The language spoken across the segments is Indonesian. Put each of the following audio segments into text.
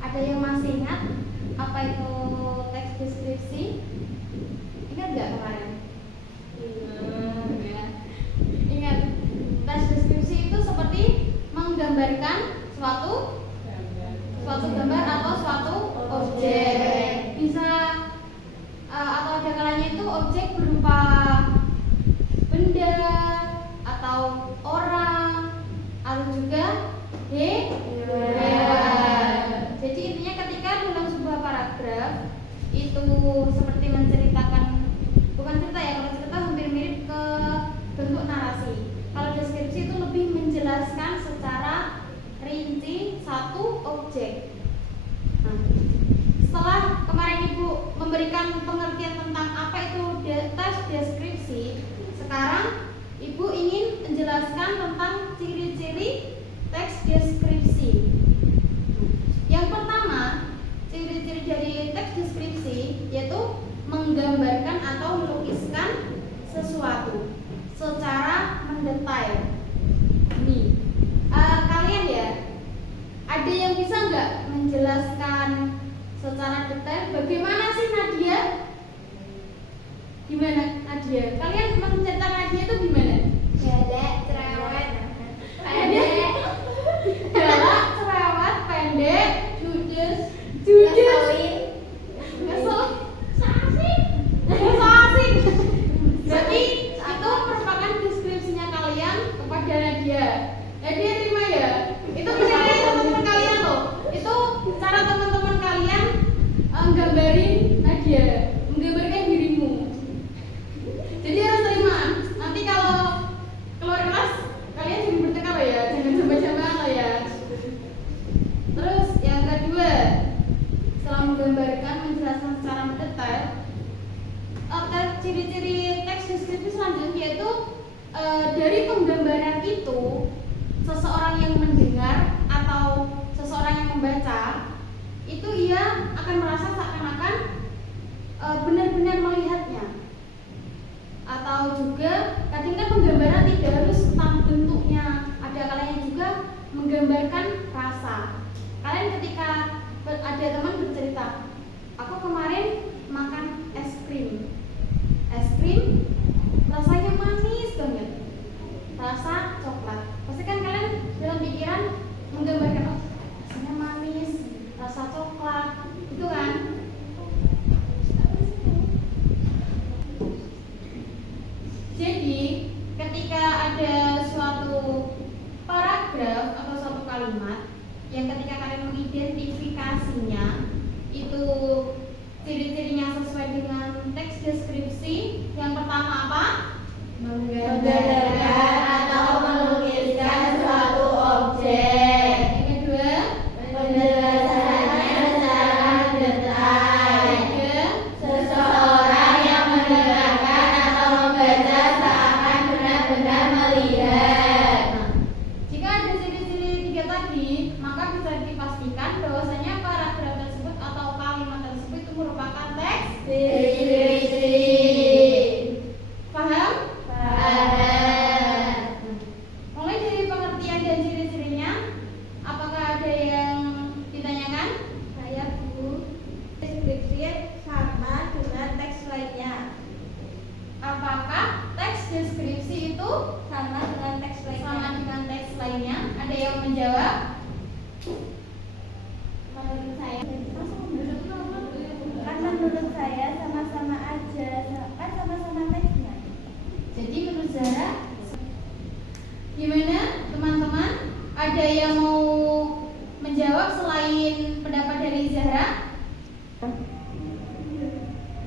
Ada yang masih ingat apa itu teks deskripsi? Ingat nggak kemarin? Ya. Ingat, teks deskripsi itu seperti menggambarkan suatu gambar atau suatu objek. Bisa atau ada kalanya itu objek berupa benda atau orang atau juga hewan. Jadi intinya ketika dalam sebuah paragraf itu seperti menceritakan, bukan cerita ya, kalau cerita hampir mirip ke bentuk narasi. Kalau deskripsi itu lebih menjelaskan secara rinci satu objek. Nah, setelah kemarin Ibu memberikan pengertian tentang apa itu teks deskripsi, sekarang Ibu ingin menjelaskan tentang ciri-ciri teks deskripsi. Yang pertama, ciri-ciri dari teks deskripsi yaitu menggambarkan atau melukiskan sesuatu secara mendetail. Nih, kalian ya, ada yang bisa nggak menjelaskan secara detail bagaimana sih Nadia? Gimana Nadia? Kalian menceritakan Nadia itu gimana? Galak, cerewet, Pendek, galak, cerewet, pendek, judes, ngeselin, ngesel, asik. Jadi itu merupakan deskripsinya kalian kepada Nadia. Nadia terima ya? Itu misalnya teman-teman kalian loh. Itu cara teman-teman kalian gambarin Nadia, menggambarkan dirimu. Jadi harus terima. Nanti kalau keluar kelas kalian jadi bertengkar loh ya, jangan coba-coba loh ya. Terus yang kedua, setelah menggambarkan, menjelaskan secara mendetail, ciri-ciri teks deskripsi selanjutnya yaitu dari penggambaran itu seseorang yang mendengar atau seseorang yang membaca itu ia akan merasa seakan-akan benar-benar melihatnya. Atau juga kadang kan penggambaran tidak harus tentang bentuknya, ada kalanya juga menggambarkan rasa. Kalian ketika ada teman bercerita, aku kemarin makan es krim rasanya manis banget, rasa coklat. Pasti kan kalian dalam pikiran menggambarkan, oh rasanya manis, rasa coklat, itu kan? Jadi ketika ada suatu paragraf atau suatu kalimat yang ketika kalian mengidentifikasinya itu ciri-cirinya sesuai dengan teks deskripsi, yang pertama apa? menggambarkan atau melukiskan suatu objek. Yang kedua, Penjelasannya secara detail. ketiga, Seseorang yang mendengarkan atau membaca seakan benar-benar melihat. nah, jika ada ciri-ciri tiga tadi, maka bisa dipastikan bahwasanya paragraf tersebut atau kalimat tersebut itu merupakan teks Deskripsi. Paham? Paham. Mulai dari pengertian dan ciri-cirinya, apakah ada yang ditanyakan? Saya Bu, deskripsi sama dengan teks lainnya. Apakah teks deskripsi itu Sama dengan teks sama lainnya. dengan teks lainnya? Ada yang menjawab? Menurut saya, kan menurut saya sama-sama aja, kan sama-sama teksnya. Jadi menurut Zahra, gimana teman-teman? Ada yang mau menjawab selain pendapat dari Zahra?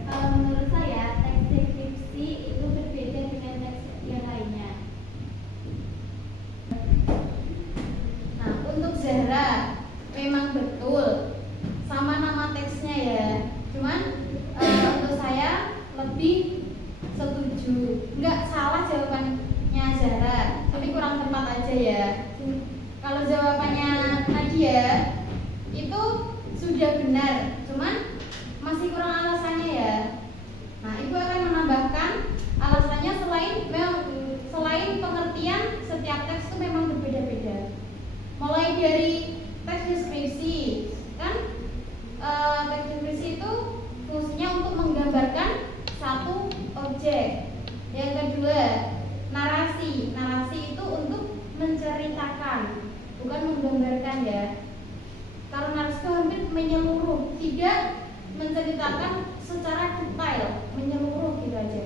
Kalau menurut saya, teks deskripsi itu berbeda dengan teks yang lainnya. Nah, untuk Zahra memang betul sama nama teksnya ya. Cuman untuk saya lebih setuju. Enggak salah jawabannya Zahra, tapi kurang tepat aja ya. Kalau jawabannya Nadia itu sudah benar, cuman masih kurang alasannya ya. Nah, Ibu akan menambahkan alasannya selain pengertian setiap teks itu memang berbeda-beda. Mulai dari teks deskripsi, tidak menceritakan secara detail, menyeluruh gitu aja.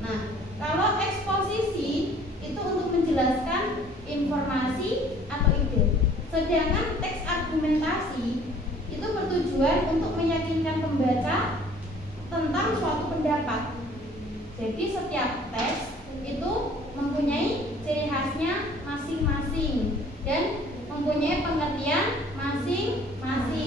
Nah, kalau eksposisi itu untuk menjelaskan informasi atau ide. Sedangkan teks argumentasi itu bertujuan untuk meyakinkan pembaca tentang suatu pendapat. Jadi setiap teks itu mempunyai ciri khasnya masing-masing dan mempunyai pengertian masing-masing.